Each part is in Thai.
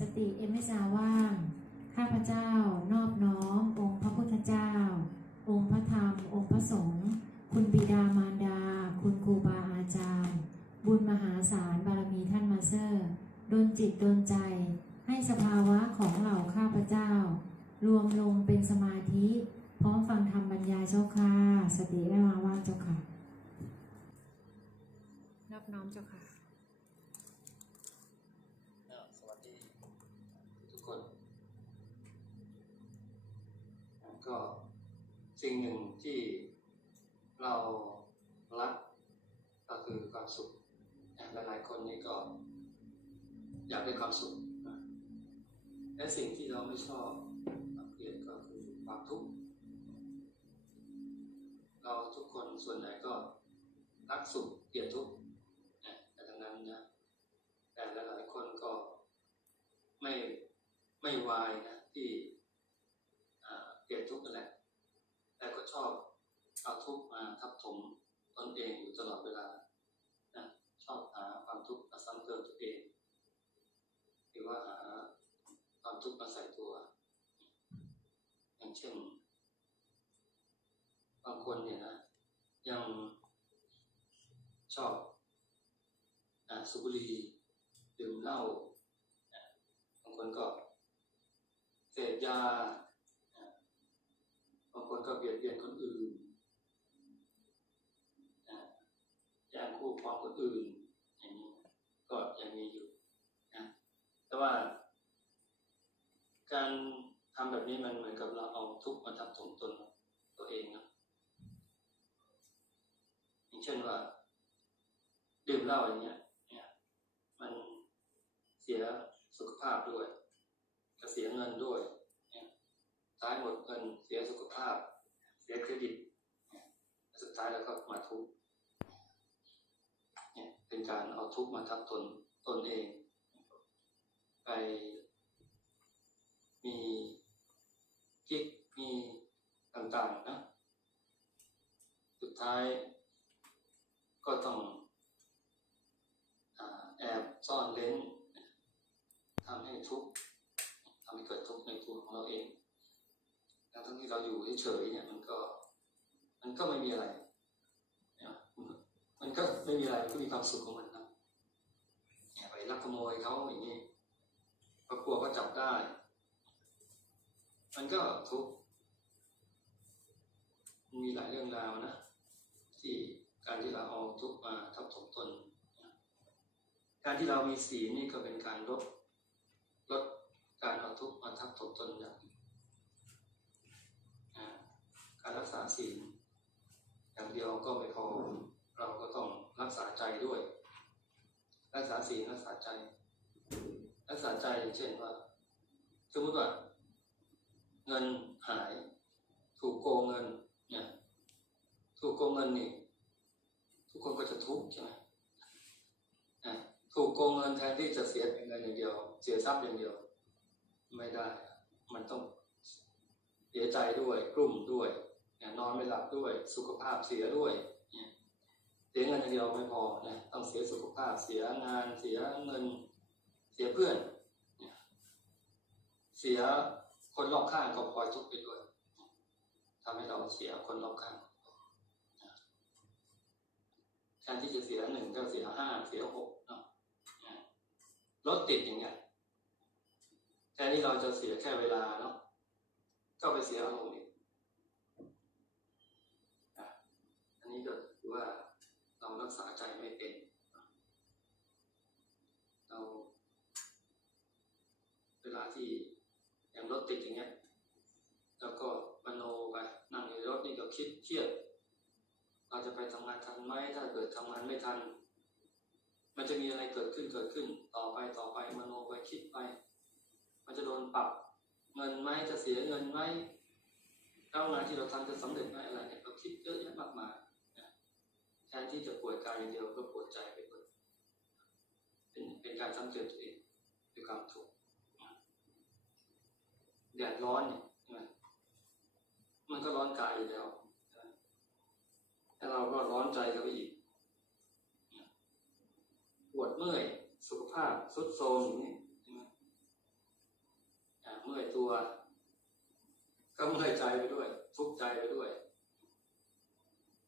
สติเอเมซาว่าง ข้าพเจ้านอบน้อม องค์พระพุทธเจ้า องค์พระธรรม องค์พระสงฆ์คุณบิดามารดา คุณครูบาอาจารย์ บุญมหาศาลบารมีท่านมาเซอร์ดนจิตดนใจ ให้สภาวะของเหล่าข้าพเจ้า รวมลงเป็นสมาธิ พร้อมฟังธรรมบรรยายเจ้าค่ะ สติแม่มาว่างเจ้าค่ะนอบน้อมเจ้าค่ะ ก็สิ่งหนึ่งที่เรารักก็คือความสุขนะหลายๆคนนี่ก็ อยากได้ความสุขและสิ่งที่เราไม่ชอบเกลียดก็คือความทุกข์เราทุกคนส่วนใหญ่ก็รักสุขเกลียดทุกข์แต่ทั้งนั้นนะแต่หลายๆคนก็ไม่ไม่วายนะที่ ลียดทุกข์นั่นแหละ แต่ก็ชอบเอาทุกข์มาทับถมตนเองอยู่ตลอดเวลานะชอบหาความทุกข์มาซ้ำเติมตัวเอง หรือว่าหาความทุกข์มาใส่ตัว อย่างเช่น บางคนเนี่ยนะยังชอบอ่าสูบบุหรี่ดื่มเหล้าบางคนก็เสพยา คนก็เบียดเบียนคนอื่นอ่าแย่งคู่ครองคนอื่น อย่างนี้ก็ยังมีอยู่นะแต่ว่า การทำแบบนี้มันเหมือนกับเราเอาทุกข์มาทับถมตนตัวเองนะอย่างเช่นว่าดื่มเหล้าอย่างเงี้ยเนี่ยมันเสียสุขภาพด้วยก็เสียเงินด้วยเนี่ยท้ายหมดเงิน เสียเครดิตสุดท้ายแล้วก็มาทุกข์เนี่ยเป็นการเอาทุกข์มาทับตนตนเอง ไปมีกิ๊กมีต่างๆนะ สุดท้ายก็ต้องอแอบซ่อนเล้นทำให้ทุกข์ทำให้เกิดทุกข์ในตัวของเราเอง แล้วทั้งที่เราอยู่เฉยๆเนี่ย มันก็ มันก็ไม่มีอะไรนะมันก็ไม่มีอะไรมันก็มีความสุขของมันนะแอบไปลักขโมยเขาอย่างนี้เพระกลัวก็จับได้ มันก็ทุกมีหลายเรื่องราวนะ ที่การที่เราเอาทุกมาทับถมตนการที่เรามีศีลนี่ก็เป็นการลดลดการเอาทุกมาทับถมตนอย่างหนึ่งอ่า การรักษาศีลอย่างเดียวก็ไม่พอเราก็ต้องรักษาใจด้วย รักษาศีลรักษาใจ รักษาใจอย่างเช่นว่า สมมติว่า เงินหาย ถูกโกงเงิน เนี่ย ถูกโกงเงินนี่ทุกคนก็จะทุกข์ใช่ไหมอะถูกโกงเงินแทนที่จะเสียเงินอย่างเดียว เสียทรัพย์อย่างเดียว ไม่ได้ มันต้องเสียใจด้วยกลุ่มด้วย นอนไม่หลับด้วย สุขภาพเสียด้วยเสียเงินอย่างเดียวไม่พอนะต้องเสียสุขภาพเสียงานเสียเงิน เสียเพื่อนเนี่ยเสียคนรอบข้างก็พลอยทุกข์ไปด้วยทำให้เราเสียคนรอบข้างแทนที่จะเสียหนึ่งก็เสียห้าเสียหกเนาะรถติดอย่างเงี้ยแทนที่เราจะเสียแค่เวลาเนาะก็ไปเสียอารมณ์อีกอะอันนี้ก็ถือว่าเรารักษาใจไม่เป็นเรา เวลาที่อย่างรถติดอย่างเงี้ย แล้วก็มโนไปนั่งในรถนี่ก็คิดเครียด เราจะไป ทันไหมถ้าเกิดทำงานไม่ทัน มันจะมีอะไรเกิดขึ้นเกิดขึ้น ต่อไปต่อไปมโนไปคิดไป มันจะโดนปรับเงินไหมจะเสียเงินไหมแล้วงานที่เราทำจะสำเร็จไหมอะไรเนี่ยเราคิดเยอะแยะมากมายแทนที่จะปวดกายอย่างเดียวก็ปวดใจไปด้วยเป็นเป็นการซ้ำเติมตัวเองด้วยความทุกข์แดดร้อนเนี่ย ใจเขาไปอีกปวดเมื่อยสุขภาพสุดโทรมอย่างนี้ใช่ไหมเมื่อยตัว ก็เมื่อยใจไปด้วย ทุกข์ใจไปด้วย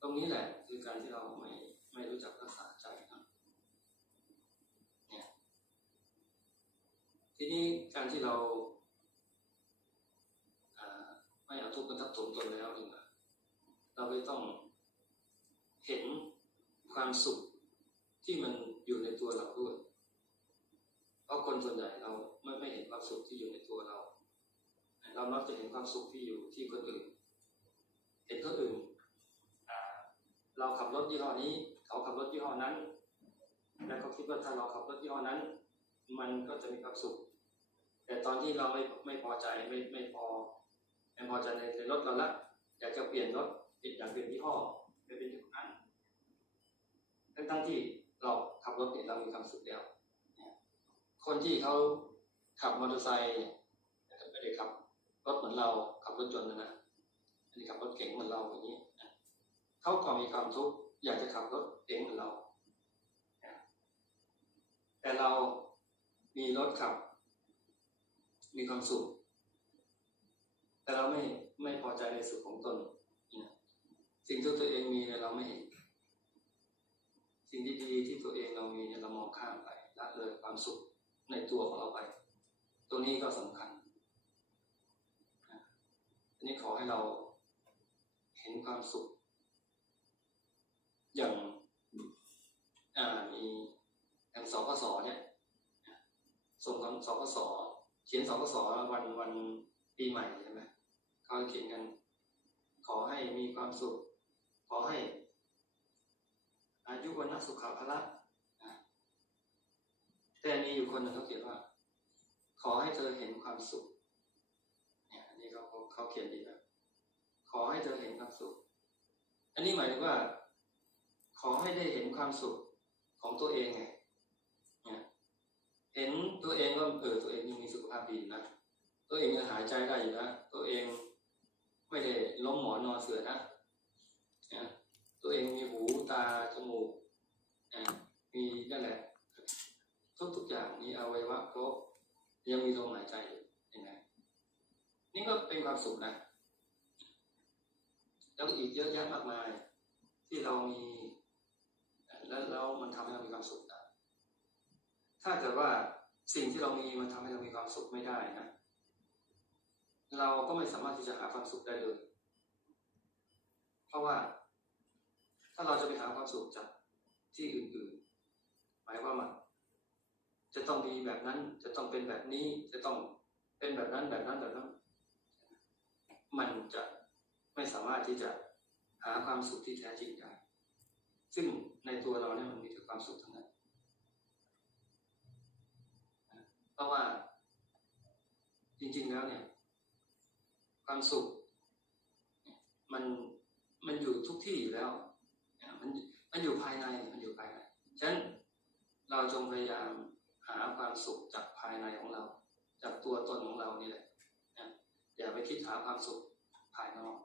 ตรงนี้แหละคือการที่เราไม่ไม่รู้จักรักษาใจนะเนี่ยทีนี้การที่เราไม่เอาทุกข์มาทับถมตนแล้วนี่นะเราไม่ต้อง ความสุขที่มันอยู่ในตัวเราด้วย เพราะคนส่วนใหญ่เราไม่ไม่เห็นความสุขที่อยู่ในตัวเรา เรามักจะเห็นความสุขที่อยู่ที่คนอื่น เห็นคนอื่นเราขับรถยี่ห้อนี้ เขาขับรถยี่ห้อนั้น แล้วเขาคิดว่าถ้าเราขับรถยี่ห้อนั้น มันก็จะมีความสุข แต่ตอนที่เราไม่ไม่พอใจไม่ไม่พอไม่พอใจในในรถเราละอยากจะเปลี่ยนรถอยากเปลี่ยนยี่ห้อไปเป็น ทั้งทั้งที่เราขับรถเนี่ยเรามีความสุขแล้ว คนที่เขาขับมอเตอร์ไซค์ไม่ได้ขับรถเหมือนเราขับรถยนต์นะนะอันนี้ขับรถเก๋งเหมือนเราอย่างนี้นะเขาก็มีความทุกข์อยากจะขับรถเก๋งเหมือนเรา แต่เรามีรถขับ มีความสุข แต่เราไม่ไม่พอใจในสุขของตนสิ่งที่ตัวเองมีเราไม่เห็น สิ่งดีๆที่ตัวเองเรามีเนี่ยเรามองข้ามไปละเลยความสุขในตัวของเราไป ตัวนี้ก็สำคัญอันนี้ขอให้เราเห็นความสุข อย่างอ่ามีอย่างสกสเนี่ยส่งของสกสเขียนสกสวันวันปีใหม่ใช่ไหมเขาเขียนกัน ขอให้มีความสุข ขอให้ อายุวันสุขภาระอะแต่มีอยู่คนหนึ่งเขาเขียนว่า ขอให้เธอเห็นความสุข เนี่ย อันนี้เขาเขาเขียนดีนะขอให้เธอเห็นความสุข อันนี้หมายถึงว่า ขอให้ได้เห็นความสุขของตัวเองไงเห็นตัวเองว่าเออตัวเองยังมีสุขภาพดีนะตัวเองยังหายใจได้อยู่นะตัวเองไม่ได้ล้มหมอนนอนเสือนะ ตัวเองมีหูตาจมูกมีนั่นแหละทุกทุกๆอย่างมีอวัยวะครบยังมีลมหายใจอยู่เห็นไหมนี่ก็เป็นความสุขนะแล้วก็อีกเยอะแยะมากมาย ที่เรามี แล้วแล้วมันทำให้เรามีความสุขนะถ้าเกิดว่าสิ่งที่เรามีมันทำให้เรามีความสุขไม่ได้นะเราก็ไม่สามารถที่จะหาความสุขได้เลย เพราะว่า ถ้าเราจะไปหาความสุขจากที่อื่นๆ หมายความว่าจะต้องมีแบบนั้น จะต้องเป็นแบบนี้ จะต้องเป็นแบบนั้นแบบนั้นแบบนั้น มันจะไม่สามารถที่จะหาความสุขที่แท้จริงได้ ซึ่งในตัวเราเนี่ยมันมีแต่ความสุขทั้งนั้น เพราะว่าจริง ๆ แล้วเนี่ย ความสุข มันมันอยู่ทุกที่อยู่แล้ว มันมันอยู่ภายในมันอยู่ภายในฉะนั้นเราจงพยายามหาความสุขจากภายในของเรา จากตัวตนของเรานี่แหละนะอย่าไปคิดหาความสุขภายนอก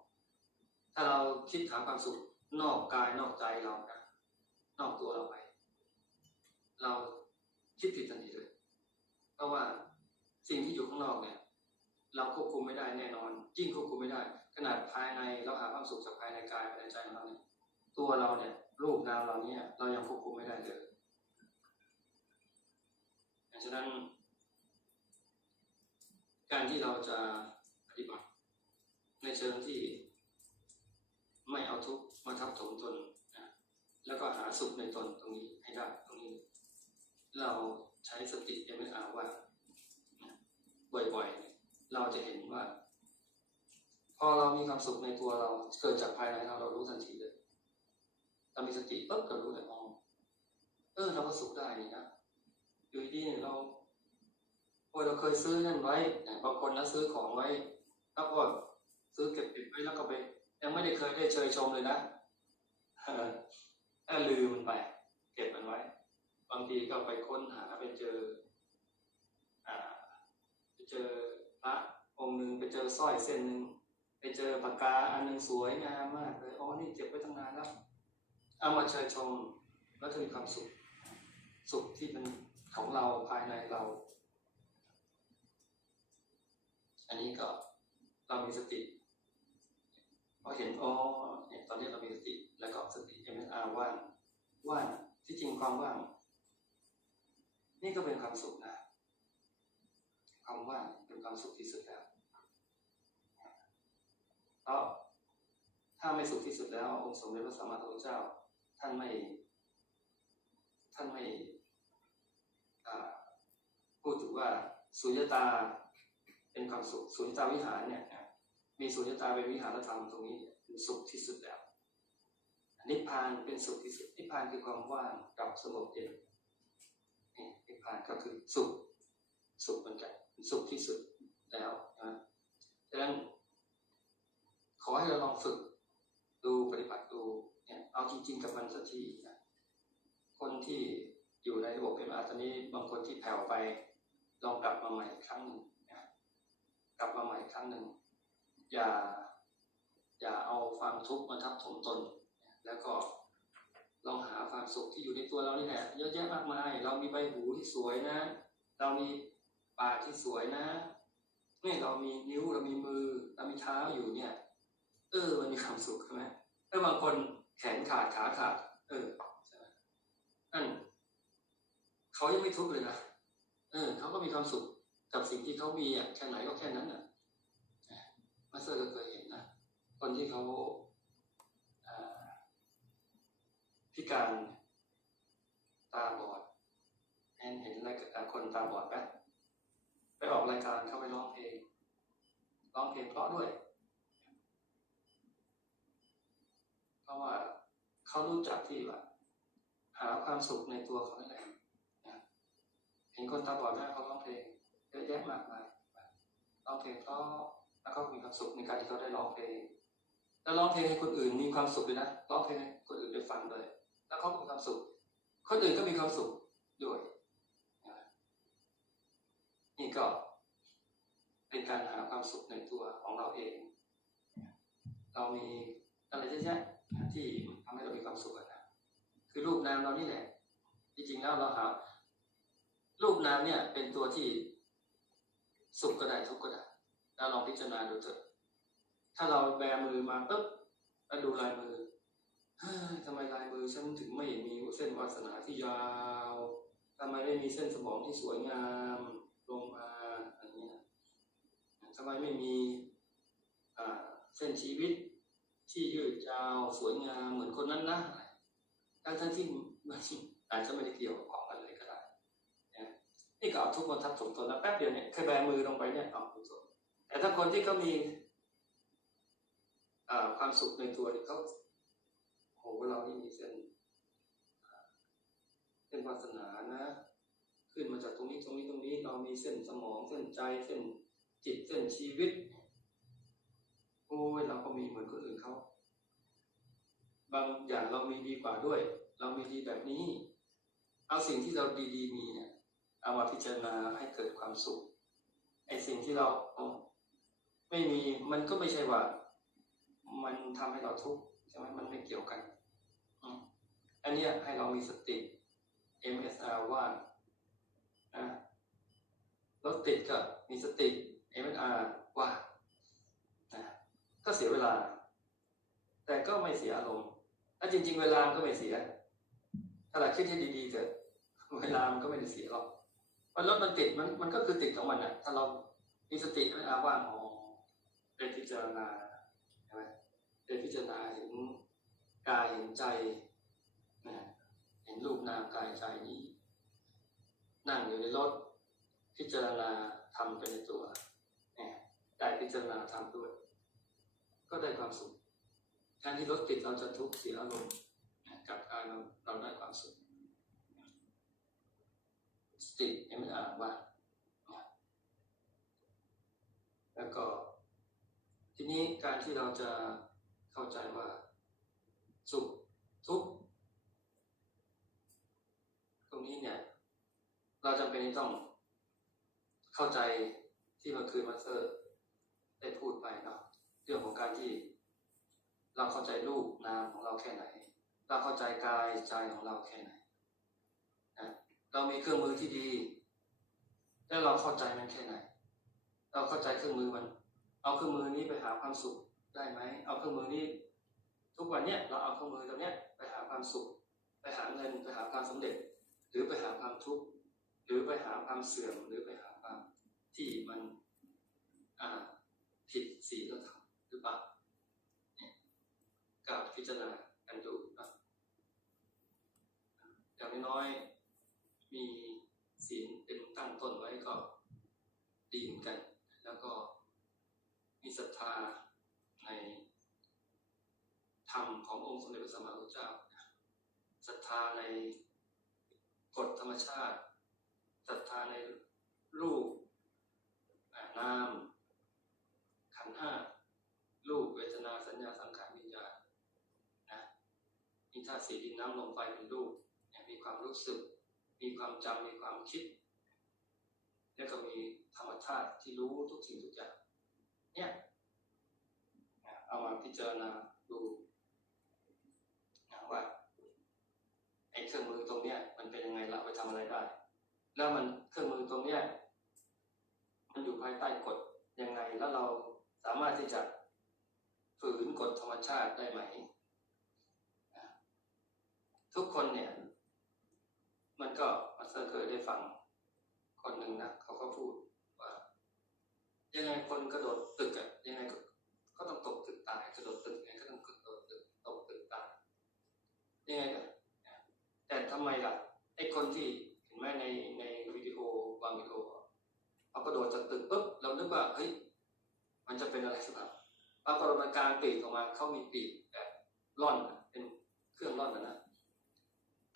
ถ้าเราคิดหาความสุขนอกกายนอกใจเรานะนอกตัวเราไป เราคิดผิดทันทีเลย เพราะว่าสิ่งที่อยู่ข้างนอกเนี่ย เราควบคุมไม่ได้แน่นอน ยิ่งควบคุมไม่ได้ ขนาดภายในเราหาความสุขจากภายในกายภายในใจของเราเนี่ย ตัวเราเนี่ย รูปนามเราเนี่ยเรายังควบคุมไม่ได้เลยดังนั้น การที่เราจะปฏิบัติ ในเชิงที่ไม่เอาทุกข์มาทับถมตนนะแล้วก็หาสุขในตนตรงนี้ให้ได้ตรงนี้ เราใช้สติยังไม่อาว่านะบ่อยๆเเราจะเห็นว่า พอเรามีความสุขในตัวเราเกิดจากภายในเราเรารู้ทันทีเลย เรามีสติปุ๊บเรารู้เลยอ๋อเออ เราก็สุขได้นี่นะอยู่ดีเนี่ยเราโอ้ยเราเคยซื้อนั่นไว้บางคนนะซื้อของไว้แล้วก็ซื้อเก็บปิดไว้แล้วก็ไป ยังไม่ได้เคยได้เชยชมเลยนะเออเออลืมมันไป เก็บมันไว้ บางทีก็ไปค้นหาไปเจออ่าไปเจอพระองค์หนึ่งไปเจอสร้อยเส้นหนึ่งไปเจอปากกาอันหนึ่งสวยงามมากเลยอ๋อนี่เก็บไว้ตั้งนานแล้ว เอามาเชยชมแล้วจะมีความสุข สุขที่เป็นของเราภายในเรา อันนี้ก็เรามีสติพอเห็นอ๋อเนี่ยตอนนี้เรามีสติ แล้วก็สติ MSR ว่างว่างที่จริงความว่าง นี่ก็เป็นความสุขนะความว่างเป็นความสุขที่สุดแล้วเพราะถ้าไม่สุขที่สุดแล้ว องค์สมเด็จพระสัมมาสัมพุทธเจ้า ท่านไม่ ท่านไม่พูดถึงว่าสุญญตาเป็นความสุขสุญญตาวิหารเนี่ยมีสุญญตาเป็นวิหารธรรมตรงนี้เป็นสุขที่สุดแล้วนิพพานเป็นสุขที่สุดนิพพานคือความว่างกับสงบเย็นนี่นิพพานก็คือสุขสุขเหมือนกันเป็นสุขที่สุดแล้วนะดังนั้นขอให้เราลองฝึกดูปฏิบัติดูเนี่ยเอา จริง ๆ กับมันสักทีนะคนที่อยู่ในระบบเป็นอาตอนนี้บางคนที่แผ่วไปลองกลับมาใหม่ครั้งหนึ่งนะกลับมาใหม่ครั้งหนึ่ง อย่า อย่าเอาความทุกข์มาทับถมตน แล้วก็ลองหาความสุขที่อยู่ในตัวเรานี่แหละเยอะแยะมากมาย เรามีใบหูที่สวยนะ เรามีปากที่สวยนะนี่เรามีนิ้วเรามีมือ เรามีเท้าอยู่เนี่ย เออมันมีความสุขใช่ไหมถ้าบางคน แขนขาดขาขาด เออใช่ไหมนั่นเขายังไม่ทุกข์เลยนะเออเขาก็มีความสุขกับสิ่งที่เขามีอะแค่ไหนก็แค่นั้นอะมาสเตอร์ก็เคยเห็นนะคนที่เขาอ่าพิการตาบอดเห็นเห็นอะไรกับคนตาบอดไหมไปออกรายการเข้าไปร้องเพลงร้องเพลงเพราะด้วย เพ ราะว่าเขารู้จักที่ว่าหาความสุขในตัวเขาแหละเห็นคนตาบอดไหมเขาร้องเพลงเยอะแยะมากมายร้องเพลงเพราะแล้วก็มีความสุขในการที่เขาได้ร้องเพลงแล้วร้องเพลงให้คนอื่นมีความสุขด้วยนะร้องเพลงให้คนอื่นได้ฟังด้วยแล้วเขามีความสุขคนอื่นก็มีความสุขด้วยนะนี่ก็เป็นการหาความสุขในตัวของเราเอง เรามีอะไรเยอะแยะ ที่ทำให้เรามีความสุขนะคือรูปนามเรานี่แหละจริงๆแล้วเราหารูปนามเนี่ย เป็นตัวที่สุขก็ได้ทุกข์ก็ได้เราลองพิจารณาดูเถอะถ้าเราแบมือมาปุ๊บแล้วดูลายมือทำไมลายมือฉันถึงไม่มีเส้นวาสนาที่ยาวทำไมไม่มีเส้นสมองที่สวยงามลงมาอันนี้ทำไมไม่มีเส้นชีวิต ที่ยืดยาวสวยงามเหมือนคนนั้นนะทั้งทั้งที่มันอาจจะไม่ได้เกี่ยวกับของกันเลยก็ได้นะนี่ก็เอาทุกข์มาทับถมตนแล้วแป๊บเดียวเนี่ยแค่แบมือลงไปเนี่ยเอาทุกข์แต่ถ้าคนที่เขามีความสุขในตัวเนี่ยเขาโหเรานี่มีเส้นเส้นวาสนานะ ขึ้นมาจากตรงนี้ตรงนี้ตรงนี้เรามีเส้นสมองเส้นใจเส้นจิตเส้นชีวิต โอ้ยเราก็มีเหมือนคนอื่นเขาบางอย่างเรามีดีกว่าด้วย เรามีดีแบบนี้ เอาสิ่งที่เราดีๆมีเนี่ยเอามาพิจารณาให้เกิดความสุขไอ้สิ่งที่เราไม่มีมันก็ไม่ใช่ว่า มันทำให้เราทุกข์ใช่ไหมมันไม่เกี่ยวกันอันนี้ให้เรามีสติ MSR ว่านะรถติดก็มีสติ MSR ว่า ก็เสียเวลา แต่ก็ไม่เสียอารมณ์ถ้าจริง ๆ เวลามันก็ไม่เสีย ถ้าเราคิดให้ดีๆเถอะเวลามันก็ไม่ได้เสียหรอกมันรถมันติดมันมันก็คือติดของมันอะ ถ้าเรามีสติไม่อาว่างอ๋อได้พิจารณาใช่ไหมได้พิจารณาเห็นกายเห็นใจนะเห็นรูปนามกายใจนี้ นั่งอยู่ในรถ พิจารณาทำไปในตัวเนี่ยได้พิจารณาทำด้วย ก็ได้ความสุขแทนที่รถติดเราจะทุกข์เสียอารมณ์กับการเราเราได้ความสุขสติยังไม่อ่านว่าแล้วก็ทีนี้การที่เราจะเข้าใจว่า สุขทุกข์ตรงนี้เนี่ย เราจำเป็นที่ต้องเข้าใจที่เมื่อคืนมาสเตอร์ได้พูดไปเนาะ รื่องของการที่เราเข้าใจรูปนามของเราแค่ไหน เราเข้าใจกายใจของเราแค่ไหนนะเรามีเครื่องมือที่ดี แล้วเราเข้าใจมันแค่ไหน เราเข้าใจเครื่องมือมัน เอาเครื่องมือนี้ไปหาความสุขได้ไหม เอาเครื่องมือนี้ ทุกวันเนี้ยเราเอาเครื่องมือตัวเนี้ยไปหาความสุข ไปหาเงินไปหาความสำเร็จ หรือไปหาความทุกข์หรือไปหาความเสื่อมหรือไปหาความที่ที่มัน อ่า ผิดศีลธรรม หรือเปล่าเนี่ยก็พิจารณากันดูนะอย่างน้อยๆมีศีลเป็นตั้งต้นไว้ก็ดีเหมือนกัน แล้วก็มีศรัทธาในธรรมขององค์สมเด็จพระสัมมาสัมพุทธเจ้าศรัทธาในกฎธรรมชาติศรัทธาในรูปนามขันธ์ห้ารูปเวทนาสัญญาสังขารวิญญาณนะมี ธาตุสี่ดินน้ำลมไฟเป็นรูปเนี่ยมีความรู้สึก มีความจำมีความคิด แล้วก็มีธรรมชาติที่รู้ทุกสิ่งทุกอย่างเนี่ยเอามาพิจารณาดูนะว่าไอ้เครื่องมือตรงเนี้ย มันเป็นยังไงเราไปทำอะไรได้ แล้วมันเครื่องมือตรงเนี้ยมันอยู่ภายใต้กฎยังไงแล้วเราสามารถที่จะฝืนกฎธรรมชาติได้ไหม ทุกคนเนี่ย มันก็มาสเตอร์เคยได้ฟัง คนหนึ่งนะเขาก็พูดว่า ยังไงคนกระโดดตึกอะยังไงก็ต้องตกตึกตายกระโดดตึกยังไงก็ต้องกระโดดตึกตกตึกตายยังไงก็แต่ทำไมล่ะไอ้คนที่เห็นไหมในในวิดีโอบางวิดีโอพอกระโดดจากตึกปุ๊บเรานึกว่าเฮ้ยมันจะเป็นอะไรสักอย่างปรากฏว่ามันกลางปีกออกมาเขามีปีกแบบล่อนอะเป็นเครื่องล่อนนะนะ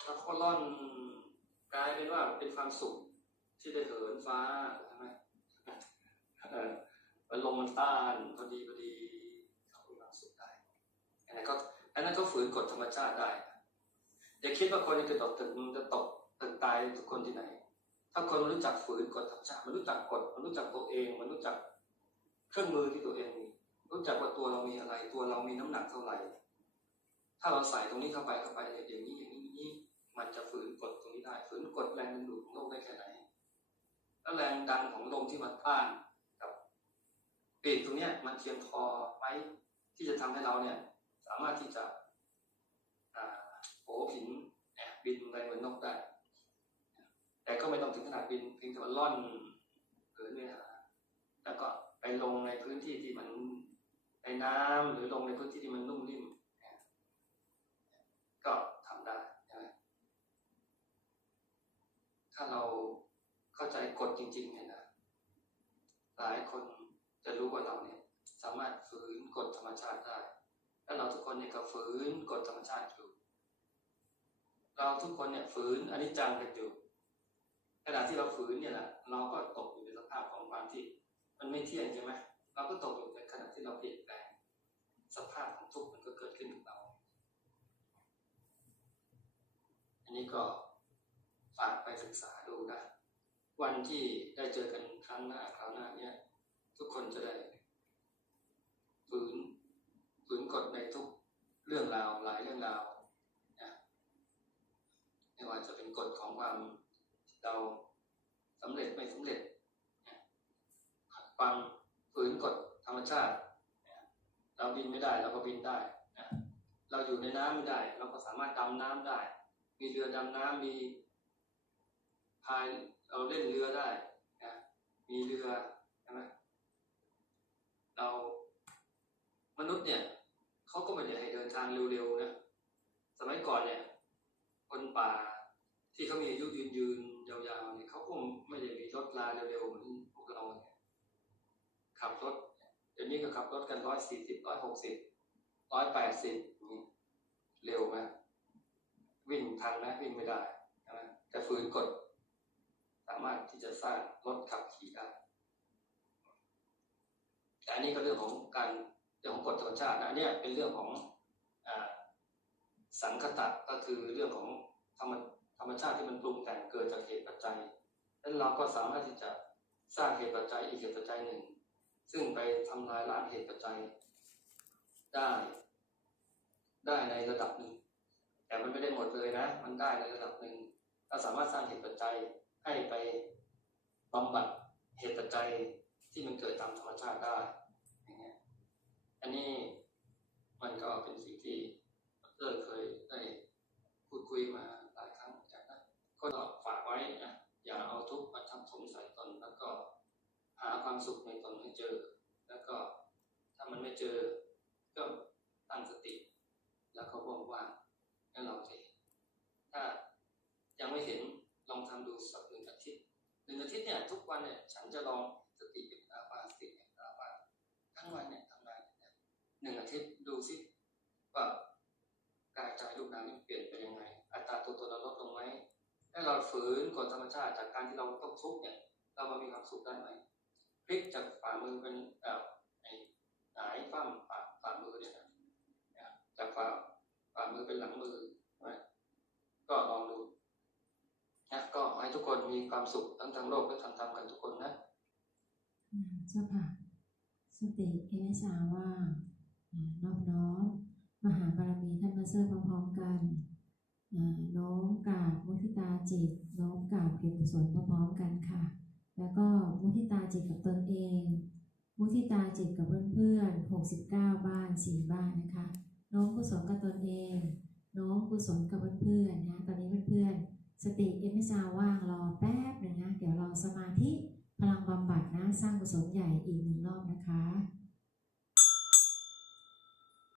แล้วเขาล่อนกลาย เป็นความสุขที่ได้เหินฟ้าใช่ไหมมันลมมันต้านพอดีพอดีเขามีความสุขได้อันนั้นก็อันนั้นก็ฝืนกฎธรรมชาติได้อย่าคิดว่าคนจะตกตึกมันจะตกตึกตายทุกคนที่ไหน ถ้าคนรู้จักฝืนกฎธรรมชาติมันรู้จักกฎมันรู้จักตัวเองมันรู้จักเครื่องมือที่ตัวเองมีรู้จักว่าตัวเรามีอะไร ตัวเรามีน้ำหนักเท่าไหร่ ถ้าเราใส่ตรงนี้เข้าไปเข้าไปอย่างนี้อย่างนี้นี้มันจะฝืนกฎ นี้ได้ฝืนกฎแรงดึงดูดของโลกได้แค่ไหนแล้วแรงดันของลมที่มันต้านกับปีกตรงเนี้ยมันเพียงพอไหมที่จะทำให้เราเนี่ย สามารถที่จะโผผินแอบบินไปเหมือนนกได้ แต่ก็ไม่ต้องถึงขนาดบินเพียงแต่ว่าล่อนเหินเนี่ยแล้วก็ไปลงในพื้นที่ที่มันในน้ำหรือลงในพื้นที่ที่มันนุ่มนิ่มก็ทำได้ใช่ไหมถ้าเราเข้าใจกฎจริง ๆ เนี่ยนะหลายคนจะรู้ว่าเราเนี่ย สามารถฝืนกฎธรรมชาติได้แล้วเราทุกคนเนี่ยก็ฝืนกฎธรรมชาติอยู่ เราทุกคนเนี่ยฝืนอนิจจังกันอยู่ขณะที่เราฝืนเนี่ยแหละเราก็ตกอยู่ในสภาพของความที่ มันไม่เที่ยงใช่ไหมเราก็ตกอยู่ในขณะที่เราเปลี่ยนแปลงสภาพของทุกข์มันก็เกิดขึ้นกับเรา อันนี้ก็ฝากไปศึกษาดูนะ วันที่ได้เจอกันครั้งหน้าคราวหน้าเนี่ยทุกคนจะได้ฝืนฝืนกฎในทุกเรื่องราวหลายเรื่องราวนะไม่ว่าจะเป็นกฎของความเราสำเร็จไม่สำเร็จขัดฟังฝืนกฎธรรมชาติเราบินไม่ได้เราก็บินได้นะเราอยู่ในน้ำไม่ได้ เราก็สามารถดำน้ำได้ มีเรือดำน้ำมีพาย เราเล่นเรือได้นะมีเรือใช่ไหมเรามนุษย์เนี่ยเขาก็ไม่ได้ให้เดินทางเร็วๆนะสมัยก่อนเนี่ย คนป่าที่เขามีอายุยืนยืนๆยาวๆเนี่ยเขาคงไม่ได้มีรถลาเร็วๆเหมือนพวกเราเนี่ยขับรถเดี๋ยวนี้ก็ขับรถกันร้อยสี่สิบร้อยหกสิบร้อยแปดสิบนี่เร็วไหมวิ่งทันไหมวิ่งไม่ได้ใช่ไหมแต่ฝืนกฎามารถที่จะสร้างรถขับขี่ได้แต่อันนี้ก็เรื่องของการเรื่องของกฎธรรมชาตินะอันเนี้ยเป็นเรื่องของอสังคตะก็คือเรื่องของธรรมธรรมชาติที่มันปรุงแต่งเกิดจากเหตุปัจจัยแล้วเราก็สามารถที่จะสร้างเหตุปัจจัยอีกเหตุปัจจัยหนึ่ง ซึ่งไปทำลายล้างเหตุปัจจัยได้ได้ในระดับหนึ่ง แต่มันไม่ได้หมดเลยนะ มันได้ในระดับหนึ่งเราสามารถสร้างเหตุปัจจัย ให้ไปบำบัดเหตุปัจจัยที่มันเกิดตามธรรมชาติได้อย่างเงี้ยอันนี้มันก็เป็นสิ่งที่เลิกเคยได้พูดคุยมาหลายครั้งจากนั้นก็ฝากไว้นะอย่าเอาทุกข์มาทับถมใส่ตนแล้วก็หาความสุขในตนให้เจอ แล้วก็ถ้ามันไม่เจอ ก็ตั้งสติ แล้วก็ว่างๆให้เราจะเห็นถ้ายังไม่เห็นลองทำดูสักหนึ่งอาทิตย์ห นึ่งอาทิตย์เนี่ยทุกวันเนี่ยฉันจะลองสติเป็นอาบาสติเป็นอาบาทั้งวันเนี่ยทำงานเนี่ยหนึ่งอาทิตย์ดูสิว่ากายใจรูปนามนี่เปลี่ยนไปยังไง อัตราตัวตนเราลดลงไหมถ้าเราฝืนกฎธรรมชาติจากการที่เราต้องทุกข์เนี่ย เรามามีความสุขได้ไหมพลิกจากฝ่ามือเป็นเอ่อไอ้หายคว่ำฝ่าฝ่ามือเนี่ยนะจากฝ่าฝ่ามือเป็นหลังมือนะก็ลองดู ทุกคนมีความสุขทั้งทางโลกและทางธรรมกันทุกคนนะเจ้าค่ะ สติเอเมสาว่างอ่านอบน้อมมหาบารมีท่านมาเซอร์พร้อมๆกันน้อมกาบมุทิตาจิต น้อมกาบเก็บกุศลพร้อมๆกันค่ะ แล้วก็มุทิตาจิตกับตนเอง มุทิตาจิตกับเพื่อนๆ69 บ้าน 4 บ้านนะคะ น้อมกุศลกับตนเอง น้อมกุศลกับเพื่อนๆนะตอนนี้เพื่อนๆ สติยังไมซาว่างรอแป๊บหนึ่งนะ เดี๋ยวรอสมาธิพลังบำบัดนะ สร้างกุศลใหญ่อีกหนึ่งรอบนะคะ